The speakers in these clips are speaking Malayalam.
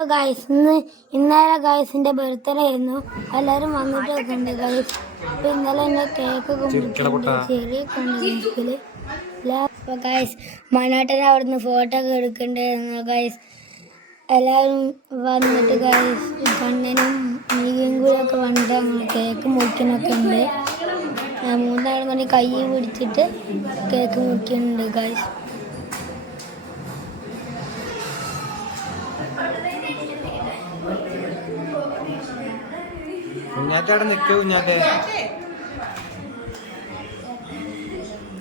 ഗൈസ് ഇന്നലെ ഗൈസിന്റെ ബർത്ത്ഡേ ആയിരുന്നു. എല്ലാരും വന്നിട്ടൊക്കെ ഉണ്ട് ഗൈസ്. അപ്പൊ ഇന്നലെ എന്നെ കേക്കൊക്കെ മുറിക്കുന്നുണ്ട് ചെറിയ കൊണ്ടുവന്നില്. അപ്പൊ ഗൈസ് മനാട്ടൻ അവിടുന്ന് ഫോട്ടോ ഒക്കെ എടുക്കണ്ടായിരുന്നു ഗൈസ്. എല്ലാവരും വന്നിട്ട് ഗൈസ് കണ്ണനും മീനും കൂടെ ഒക്കെ വന്നിട്ട് അങ്ങനെ കേക്ക് മുറിക്കുന്നൊക്കെ ഉണ്ട്. മൂന്നാളും കൊണ്ട് കൈ പിടിച്ചിട്ട് കേക്ക് മുറിക്കുന്നുണ്ട് ഗൈസ്. കുഞ്ഞാറ്റവിടെ നിൽക്കുക. കുഞ്ഞാറ്റെ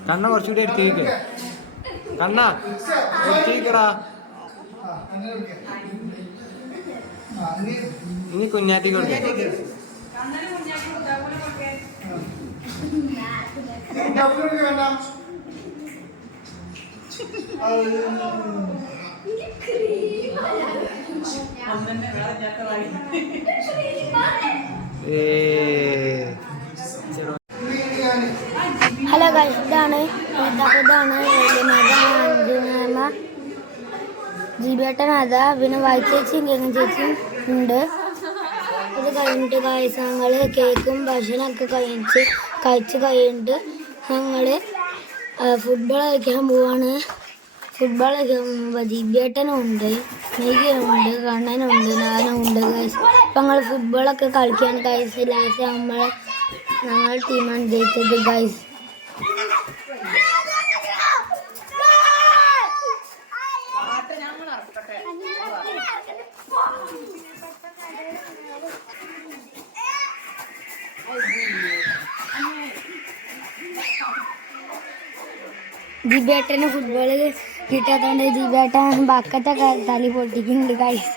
കണ്ണ കുറച്ചുകൂടി എടുത്തേക്ക്. കണ്ണ എടുത്തേക്കടാ. ഇനി കുഞ്ഞാറ്റക്ക് കൊടുക്ക. ഹലോ ഗൈസ്, ഇതാണ് ജിബേട്ടൻ. അതാ പിന്നെ വൈച്ചേച്ചിയും കേക്കും ചേച്ചിയും ഉണ്ട്. ഇത് കഴിഞ്ഞിട്ട് ഗൈസ് ഞങ്ങള് കേക്കും ഭക്ഷണമൊക്കെ കഴിച്ച് കഴിഞ്ഞിട്ട് ഞങ്ങള് ഫുട്ബോൾ കളിക്കാൻ പോവാണ്. ഫുട്ബോൾ കളിക്കാൻ പോകുമ്പോൾ ജിബേട്ടനും ഉണ്ട്, മെയ്യുണ്ട്, കണ്ണനുണ്ട്, ഞാനും ഉണ്ട് ഗൈസ്. അപ്പം ഞങ്ങൾ ഫുട്ബോളൊക്കെ കളിക്കാൻ ഗൈസ്. ലാസ്റ്റ് ഞങ്ങൾ ടീമാണ് ജയിച്ചത് ഗൈസ്. ജിബേട്ടന് ഫുട്ബോള് കിട്ടാത്തോണ്ട് ജിബേട്ടൻ ബക്കത്തൊക്കെ തലി പൊട്ടിക്കുന്നുണ്ട് ഗൈസ്.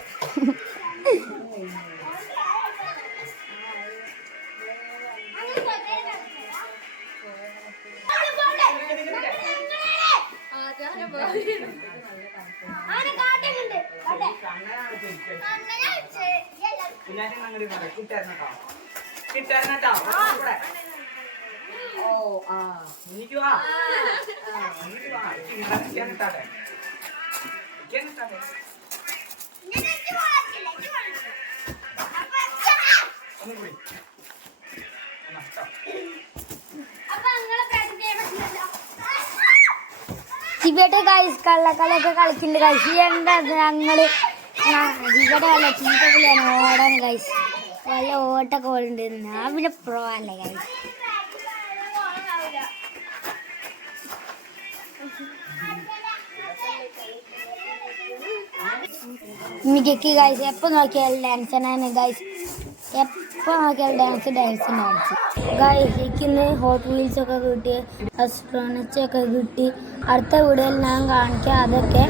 ജിബേട്ട ഗൈസ് കള്ളക്കളിയൊക്കെ കളിക്കുന്നുണ്ട് ഗൈസ്. എന്താ ഞങ്ങള് ജിബേട്ട വല്ല ചീത്തക്കളിയാണ് ഓടാൻ ഗൈസ്. വല്ല ഓട്ടൊക്കെ ഓടുന്നുണ്ട്. ഞാൻ പിന്നെ പ്രോ അല്ലേ ഗൈസ്. മികക്ക് ഗൈസ് എപ്പോൾ നോക്കിയാലും ഡാൻസ് തന്നെയാണ് ഗൈസ്. എപ്പോൾ നോക്കിയാലും ഡാൻസ് ഗൈസ്. എനിക്കിന്ന് ഹോട്ട് വീൽസ് ഒക്കെ കിട്ടി, അസ്ട്രോണറ്റ്സ് ഒക്കെ കിട്ടി. അടുത്ത വീഡിയോയിൽ ഞാൻ കാണിക്കാം അതൊക്കെ.